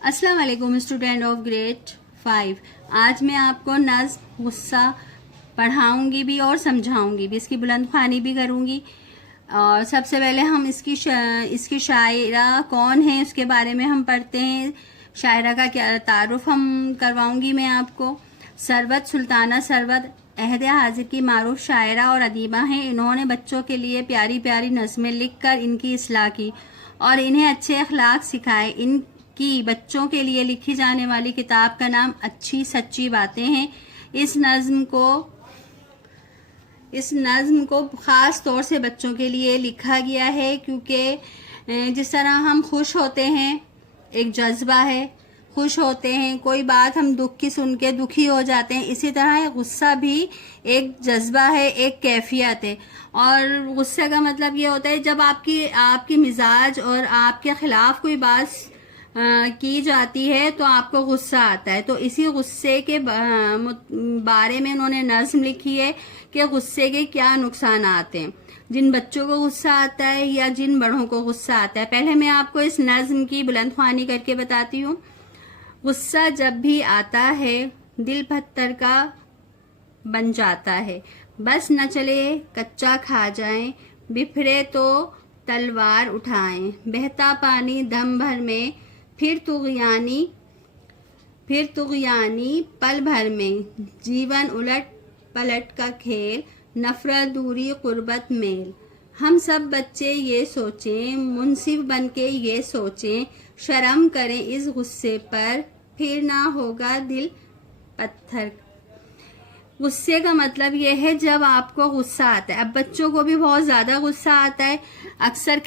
अस्सलाम वालेकुम student of grade 5। आज मैं आपको नज़्म गुस्सा पढ़ाऊंगी भी और समझाऊंगी भी, इसकी बुलंद ख़्वानी भी करूंगी। और सबसे पहले हम इसकी शायरा कौन है उसके बारे में हम पढ़ते हैं। शायरा का क्या तारुफ हम करवाऊंगी मैं आपको। सरवत सुल्ताना सरवत अहद हाजिर की मारूफ शायरा और अदीबा हैं। इन्होंने बच्चों के लिए प्यारी प्यारी नज़में लिख कर इनकी इस्लाह की और इन्हें अच्छे अखलाक सिखाए। इनकी बच्चों के लिए लिखी जाने वाली किताब का नाम अच्छी सच्ची बातें हैं। इस नज़्म को ख़ास तौर से बच्चों के लिए लिखा गया है, क्योंकि जिस तरह हम खुश होते हैं, एक जज्बा है, खुश होते हैं, कोई बात हम दुख की सुन के दुखी हो जाते हैं, इसी तरह गुस्सा भी एक जज्बा है, एक कैफियत है। और गुस्से का मतलब ये होता है जब आपकी मिजाज और आपके ख़िलाफ़ कोई बात की जाती है तो आपको गुस्सा आता है। तो इसी गुस्से के बारे में उन्होंने नज़्म लिखी है कि गुस्से के क्या नुकसान आते हैं, जिन बच्चों को गुस्सा आता है या जिन बड़ों को गुस्सा आता है। पहले मैं आपको इस नज़्म की बुलंद ख़्वानी करके बताती हूँ। गुस्सा जब भी आता है दिल पत्थर का बन जाता है, बस न चले कच्चा खा जाएं, बिफरे तो तलवार उठाएं, बहता पानी दम भर में, फिर तुग़यानी पल भर में, जीवन उलट पलट का खेल, नफरत दूरी कुर्बत मेल। हम सब बच्चे ये सोचें, मुनसिफ बन के ये सोचें, शर्म करें इस गुस्से पर, फिर ना होगा दिल पत्थर। गुस्से का मतलब ये है जब आपको गुस्सा आता है। अब बच्चों को भी बहुत ज़्यादा गुस्सा आता है। अक्सर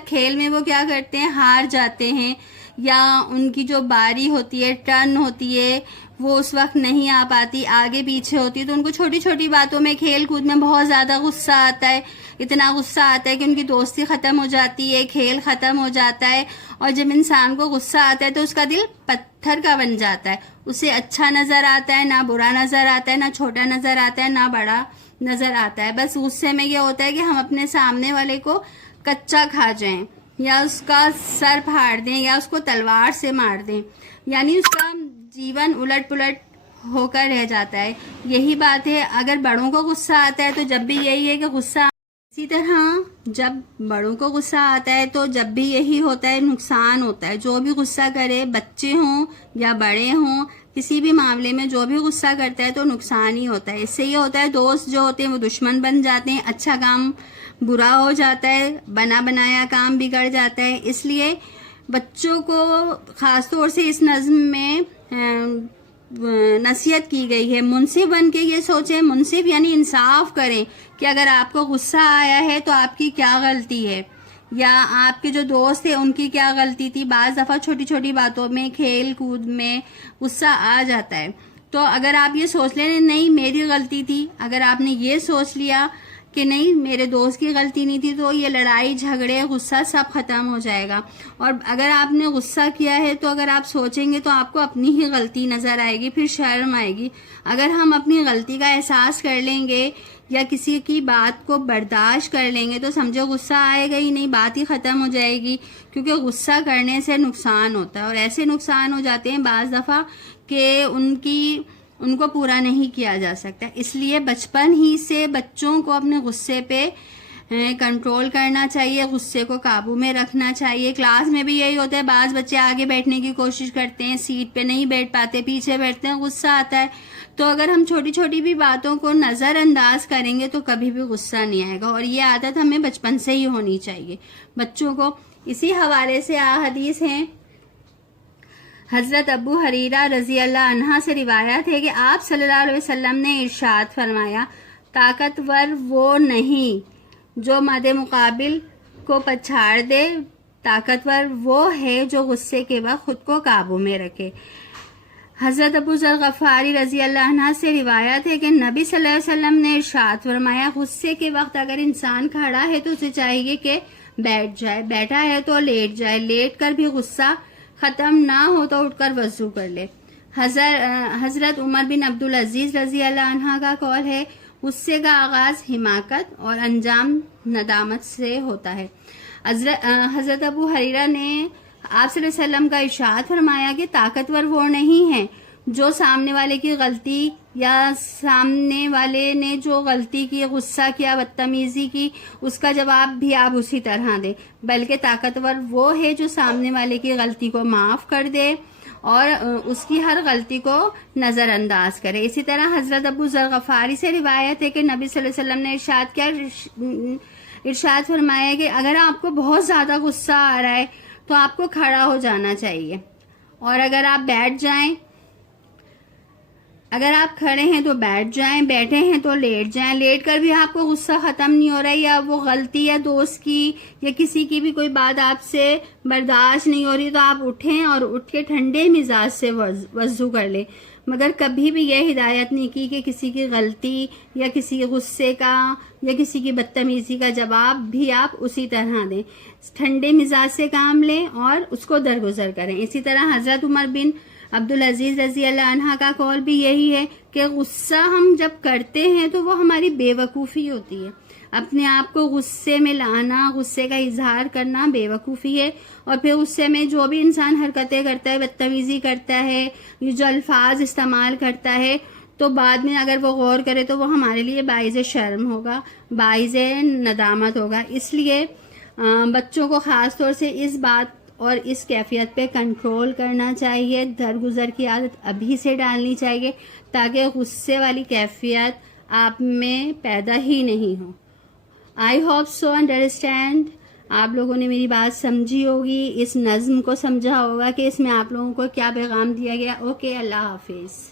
खेल में वो क्या करते हैं, हार जाते हैं, या उनकी जो बारी होती है, टर्न होती है, वो उस वक्त नहीं आ पाती, आगे पीछे होती है, तो उनको छोटी छोटी बातों में, खेल कूद में बहुत ज़्यादा गुस्सा आता है। इतना गुस्सा आता है कि उनकी दोस्ती ख़त्म हो जाती है, खेल ख़त्म हो जाता है। और जब इंसान को गुस्सा आता है तो उसका दिल पत्थर का बन जाता है। उसे अच्छा नज़र आता है, ना बुरा नज़र आता है, ना छोटा नज़र आता है, ना बड़ा नज़र आता है। बस गुस्से में ये होता है कि हम अपने सामने वाले को कच्चा खा जाएं, या उसका सर फाड़ दें, या उसको तलवार से मार दें, यानी उसका जीवन उलट पुलट होकर रह जाता है। यही बात है अगर बड़ों को गुस्सा आता है तो जब भी यही है कि गुस्सा। इसी तरह जब बड़ों को गुस्सा आता है तो जब भी यही होता है, नुकसान होता है। जो भी गुस्सा करे, बच्चे हों या बड़े हों, किसी भी मामले में जो भी गुस्सा करता है तो नुकसान ही होता है। इससे ये होता है दोस्त जो होते हैं वो दुश्मन बन जाते हैं, अच्छा काम बुरा हो जाता है, बना बनाया काम बिगड़ जाता है। इसलिए बच्चों को ख़ास तौर से इस नज़्म में नसीहत की गई है, मुनसिफ बन के ये सोचें, मुनसिफ यानी इंसाफ करें कि अगर आपको गुस्सा आया है तो आपकी क्या गलती है, या आपके जो दोस्त हैं उनकी क्या गलती थी। बाज़ दफ़ा छोटी छोटी बातों में, खेल कूद में गुस्सा आ जाता है। तो अगर आप ये सोच लें नहीं मेरी गलती थी, अगर आपने ये सोच लिया कि नहीं मेरे दोस्त की गलती नहीं थी, तो ये लड़ाई झगड़े गुस्सा सब ख़त्म हो जाएगा। और अगर आपने गुस्सा किया है तो अगर आप सोचेंगे तो आपको अपनी ही गलती नज़र आएगी, फिर शर्म आएगी। अगर हम अपनी गलती का एहसास कर लेंगे या किसी की बात को बर्दाश्त कर लेंगे तो समझो गुस्सा आएगा ही नहीं, बात ही ख़त्म हो जाएगी। क्योंकि गुस्सा करने से नुकसान होता है, और ऐसे नुकसान हो जाते हैं बाज़ दफ़ा कि उनको पूरा नहीं किया जा सकता। इसलिए बचपन ही से बच्चों को अपने गुस्से पे कंट्रोल करना चाहिए, गुस्से को काबू में रखना चाहिए। क्लास में भी यही होता है, बाज़ बच्चे आगे बैठने की कोशिश करते हैं, सीट पे नहीं बैठ पाते, पीछे बैठते हैं, गुस्सा आता है। तो अगर हम छोटी छोटी भी बातों को नज़रअंदाज करेंगे तो कभी भी गुस्सा नहीं आएगा, और ये आदत हमें बचपन से ही होनी चाहिए बच्चों को। इसी हवाले से हदीस हैं, हज़रत अबू हरीरा रज़ी अल्लाह अन्हा से रिवायत है कि आप सल्लल्लाहु अलैहि वसल्लम ने इरशाद फरमाया, ताकतवर वो नहीं जो मद मुकाबिल को पछाड़ दे, ताकतवर वो है जो गुस्से के वक्त खुद को काबू में रखे। हज़रत अबू ज़र गफ़ारी रज़ी अल्लाह अन्हा से रिवायत है कि नबी सल्लल्लाहु अलैहि वसल्लम ने इरशाद फरमाया, गुस्से के वक्त अगर इंसान खड़ा है तो उसे चाहिए कि बैठ जाए, बैठा है तो लेट जाए, लेट कर भी गुस्सा ख़त्म ना हो तो उठकर वज़ू कर ले। हज़रत उमर बिन अब्दुल अजीज़ रज़ी अल्लाह अन्हा का कौल है, गुस्से का आगाज़ हिमाकत और अंजाम नदामत से होता है। हज़रत अबू हरीरा ने آپ صلی اللہ علیہ وسلم کا ارشاد فرمایا کہ طاقتور وہ نہیں ہے جو سامنے والے کی غلطی یا سامنے والے نے جو غلطی کی، غصہ کیا، بدتمیزی کی، اس کا جواب بھی آپ اسی طرح دیں، بلکہ طاقتور وہ ہے جو سامنے والے کی غلطی کو معاف کر دے اور اس کی ہر غلطی کو نظر انداز کرے۔ اسی طرح حضرت ابو ذر غفاری سے روایت ہے کہ نبی صلی اللہ علیہ وسلم نے ارشاد فرمایا کہ اگر آپ کو بہت زیادہ غصہ آ رہا ہے تو آپ کو کھڑا ہو جانا چاہیے، اور اگر آپ بیٹھ جائیں، اگر آپ کھڑے ہیں تو بیٹھ جائیں، بیٹھے ہیں تو لیٹ جائیں، لیٹ کر بھی آپ کو غصہ ختم نہیں ہو رہا ہے، یا وہ غلطی یا دوست کی یا کسی کی بھی کوئی بات آپ سے برداشت نہیں ہو رہی، تو آپ اٹھیں اور اٹھ کے ٹھنڈے مزاج سے وضو کر لیں۔ مگر کبھی بھی یہ ہدایت نہیں کی کہ کسی کی غلطی یا کسی کے غصے کا یا کسی کی بدتمیزی کا جواب بھی آپ اسی طرح دیں، ٹھنڈے مزاج سے کام لیں اور اس کو درگزر کریں۔ اسی طرح حضرت عمر بن عبدالعزیز رضی اللہ عنہ کا قول بھی یہی ہے کہ غصہ ہم جب کرتے ہیں تو وہ ہماری بے وقوفی ہوتی ہے، اپنے آپ کو غصے میں لانا، غصے کا اظہار کرنا بے وقوفی ہے، اور پھر غصے میں جو بھی انسان حرکتیں کرتا ہے، بدتمیزی کرتا ہے، جو الفاظ استعمال کرتا ہے، تو بعد میں اگر وہ غور کرے تو وہ ہمارے لیے باعث شرم ہوگا، باعث ندامت ہوگا۔ اس لیے بچوں کو خاص طور سے اس بات اور اس کیفیت پہ کنٹرول کرنا چاہیے، درگزر کی عادت ابھی سے ڈالنی چاہیے تاکہ غصے والی کیفیت آپ میں پیدا ہی نہیں ہو۔ آئی ہوپ سو انڈرسٹینڈ، آپ لوگوں نے میری بات سمجھی ہوگی، اس نظم کو سمجھا ہوگا کہ اس میں آپ لوگوں کو کیا پیغام دیا گیا۔ اوکے، اللہ حافظ۔